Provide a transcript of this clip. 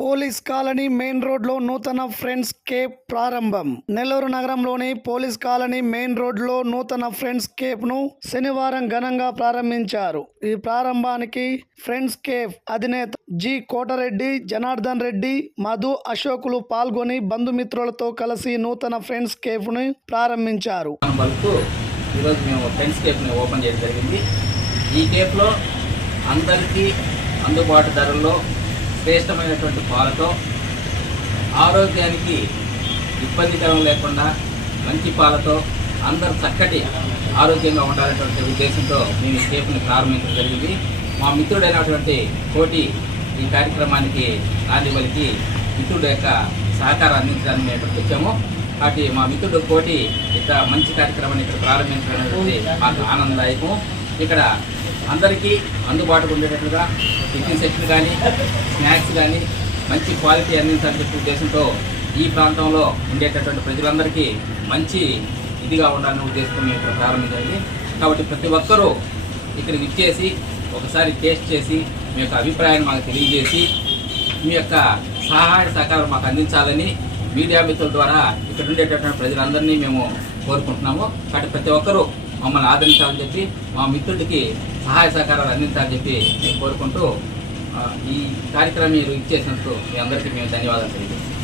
Police colony main రోడ్లో నూతన friends Cape ప్రారంభం. నెల్లూరు నగరంలోని పోలీస్ కాలనీ మెయిన్ రోడ్లో నూతన ఫ్రెండ్స్ కేప్ను శనివారం ఘనంగా ప్రారంభించారు. ఈ ప్రారంభానికి ఫ్రెండ్స్ కేఫ్ అధినేత జి. కోటరెడ్డి జనార్దన్ రెడ్డి మధు అశోకులు పాల్గొని బంధుమిత్రులతో కలిసి నూతన ఫ్రెండ్స్ కేఫ్ను ప్రారంభించారు ఈరోజు మేము ఫ్రెండ్స్ కేఫ్ని ఓపెన్ చేయడం జరిగింది. ఈ కేఫ్లో అందరికీ అందుబాటు ధరల్లో శ్రేష్టమైనటువంటి పాలతో ఆరోగ్యానికి ఇబ్బందికరం లేకుండా మంచి పాలతో అందరూ చక్కటి ఆరోగ్యంగా ఉండాలనేటువంటి ఉద్దేశంతో మేము ఈ కేఫ్ని ప్రారంభించడం జరిగింది. మా మిత్రుడైనటువంటి కోటి ఈ కార్యక్రమానికి నాంది మిత్రుడు యొక్క సహకారం అందించడానికి మేము ఇక్కడికి వచ్చాము. కాబట్టి మా మిత్రుడు కోటి ఇట్లా మంచి కార్యక్రమాన్ని ఇక్కడ ప్రారంభించడం అనేది మాకు ఆనందదాయకం. ఇక్కడ అందరికీ అందుబాటులో ఉండేటట్లుగా టిఫిన్ సెట్లు కానీ స్నాక్స్ కానీ మంచి క్వాలిటీ అందించాలని చెప్పే ఉద్దేశంతో ఈ ప్రాంతంలో ఉండేటటువంటి ప్రజలందరికీ మంచి ఇదిగా ఉండాలనే ఉద్దేశంతో మేము ఇక్కడ ప్రారంభించాలి కాబట్టి ప్రతి ఒక్కరూ ఇక్కడికి ఇచ్చేసి ఒకసారి టేస్ట్ చేసి మీ యొక్క అభిప్రాయాన్ని మాకు తెలియజేసి మీ యొక్క సహాయ సహకారం మాకు అందించాలని మీడియా మిత్రుల ద్వారా ఇక్కడ ఉండేటటువంటి ప్రజలందరినీ మేము కోరుకుంటున్నాము. కాబట్టి ప్రతి ఒక్కరూ మమ్మల్ని ఆదరించాలని చెప్పి మా మిత్రుడికి సహాయ సహకారాలు అందించాలని చెప్పి మేము కోరుకుంటూ ఈ కార్యక్రమం మీరు ఇచ్చేసినందుకు మీ అందరికీ మేము ధన్యవాదాలు తెలియజేస్తాం